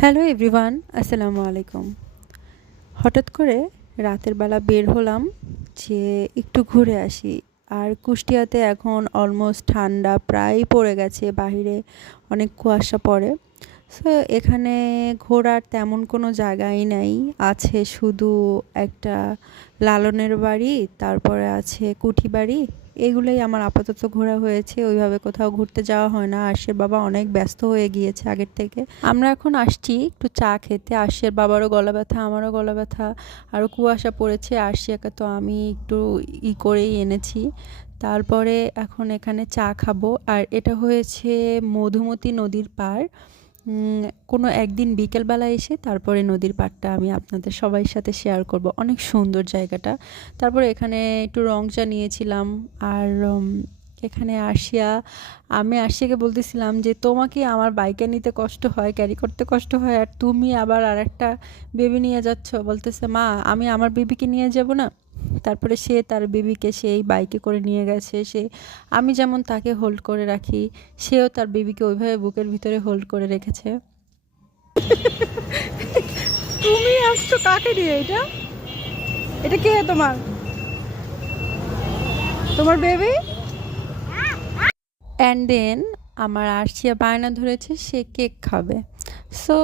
Hello everyone, আসসালামু আলাইকুম। হঠাৎ করে রাতের বেলা বের হলাম যে একটু ঘুরে আসি। আর কুষ্টিয়াতে এখন অলমোস্ট ঠান্ডা প্রায় পড়ে গেছে, বাহিরে অনেক কুয়াশা পড়ে। সো এখানে ঘোরার তেমন কোনো জায়গাই নাই, আছে শুধু একটা লালনের বাড়ি, তারপরে আছে কুঠি বাড়ি। এগুলোই আমার আপাতত ঘোরা হয়েছে, ওইভাবে কোথাও ঘুরতে যাওয়া হয় না। আরশের বাবা অনেক ব্যস্ত হয়ে গিয়েছে আগের থেকে। আমরা এখন আসছি একটু চা খেতে। আরশের বাবারও গলা ব্যথা, আমারও গলা ব্যথা, আরও কুয়াশা পড়েছে। আরশিয়াকে তো আমি একটু করেই এনেছি। তারপরে এখন এখানে চা খাবো। আর এটা হয়েছে মধুমতি নদীর পাড়। কোনো একদিন বিকেলবেলা এসে তারপরে নদীর পাড়টা আমি আপনাদের সবাই সাথে শেয়ার করব। অনেক সুন্দর জায়গাটা। তারপরে এখানে একটু রং চা নিয়েছিলাম। আর এখানে আমি আরশিয়াকে বলতেছিলাম যে তোমাকে আমার বাইকে নিতে কষ্ট হয়, ক্যারি করতে কষ্ট হয়, আর তুমি আবার আরেকটা বেবি নিয়ে যাচ্ছ। বলতেছে মা আমি আমার বেবিকে নিয়ে যাব না। তারপরে সে তার বেবিকে সেই বাইকে করে নিয়ে গেছে। আমি যেমন তাকে হোল্ড করে রাখি, সেও তার বেবিকে ওইভাবে বুকের ভিতরে হোল্ড করে রেখেছে। তুমি আসছো কাকে দিয়ে? এটা এটা কে? তোমার তোমার বেবি? অ্যান্ড দেন আমার আরশিয়া বায়না ধরেছে সে কেক খাবে। সো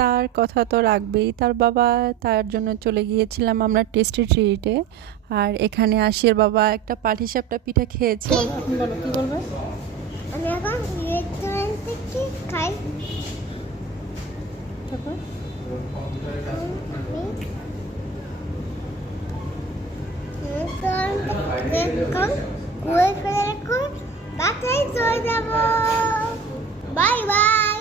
তার কথা তো রাখবেই তার বাবা। তার জন্য চলে গিয়েছিলাম আমরা টেস্টি ট্রিটে। আর এখানে আরশিয়ার বাবা একটা পাটিসাপটা পিঠা খেয়েছে। এখন বলো কি বলবে? আমি এখন রেস্টুরেন্ট থেকে খাই। তারপর ঘুরে ফিরে রেখে বাসায় চলে যাব। Bye bye.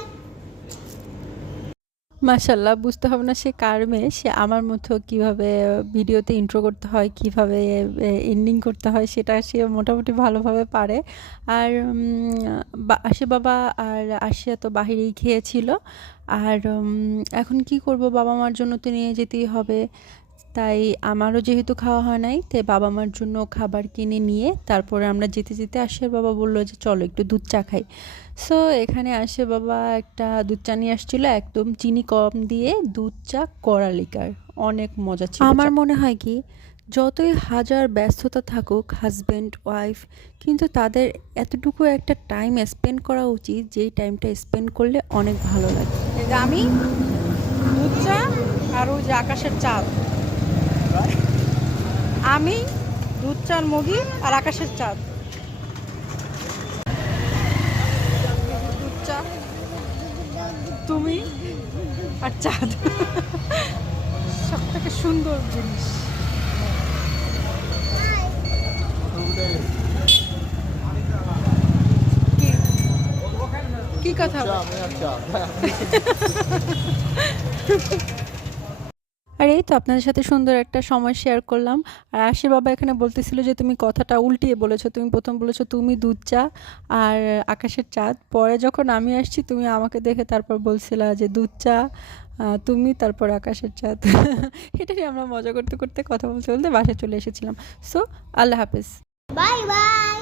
মাশাল্লাহ, বুঝতে হবে না সে কার মেয়ে। সে আমার মতো কিভাবে ভিডিওতে ইন্ট্রো করতে হয়, কিভাবে এন্ডিং করতে হয়, সেটা সে মোটামুটি ভালোভাবে পারে। আর আশি বাবা আর আশিয়া তো বাহিরেই খেয়েছিল। আর এখন কি করব, বাবা মার জন্য তো নিয়ে যেতেই হবে। তাই আমারও যেহেতু খাওয়া হয় নাই, তাই বাবা মার জন্য খাবার কিনে নিয়ে তারপরে আমরা যেতে যেতে আশিয়ার বাবা বললো যে চলো একটু দুধ চা খাই। সো এখানে আশিয়ার বাবা একটা দুধ চা নিয়ে আসছিলো, একদম চিনি কম দিয়ে দুধ চা, কড়া লিকার। অনেক মজা ছিল। আমার মনে হয় কি, যতই হাজার ব্যস্ততা থাকুক হাজব্যান্ড ওয়াইফ, কিন্তু তাদের এতটুকু একটা টাইম স্পেন্ড করা উচিত, যেই টাইমটা স্পেন্ড করলে অনেক ভালো লাগে। আমি দুধ চা আর ওই যে আকাশের চাঁদ। আমি দুধ চার মগি আর আকাশের চাঁদ। দুধ চা, তুমি আর চাঁদ। সব থেকে সুন্দর জিনিস। কি কি কথা? আর এই তো আপনাদের সাথে সুন্দর একটা সময় শেয়ার করলাম। আর আশির বাবা এখানে বলতেছিল যে তুমি কথাটা উল্টিয়ে বলেছো। তুমি প্রথম বলেছো তুমি দুধ চা আর আকাশের চাঁদ, পরে যখন আমি আসছি তুমি আমাকে দেখে তারপর বলছিলা যে দুধ চা তুমি, তারপর আকাশের চাঁদ। এটা নিয়ে আমরা মজা করতে করতে কথা বলতে বলতে বাসায় চলে এসেছিলাম। সো আল্লাহ হাফেজ। Bye bye.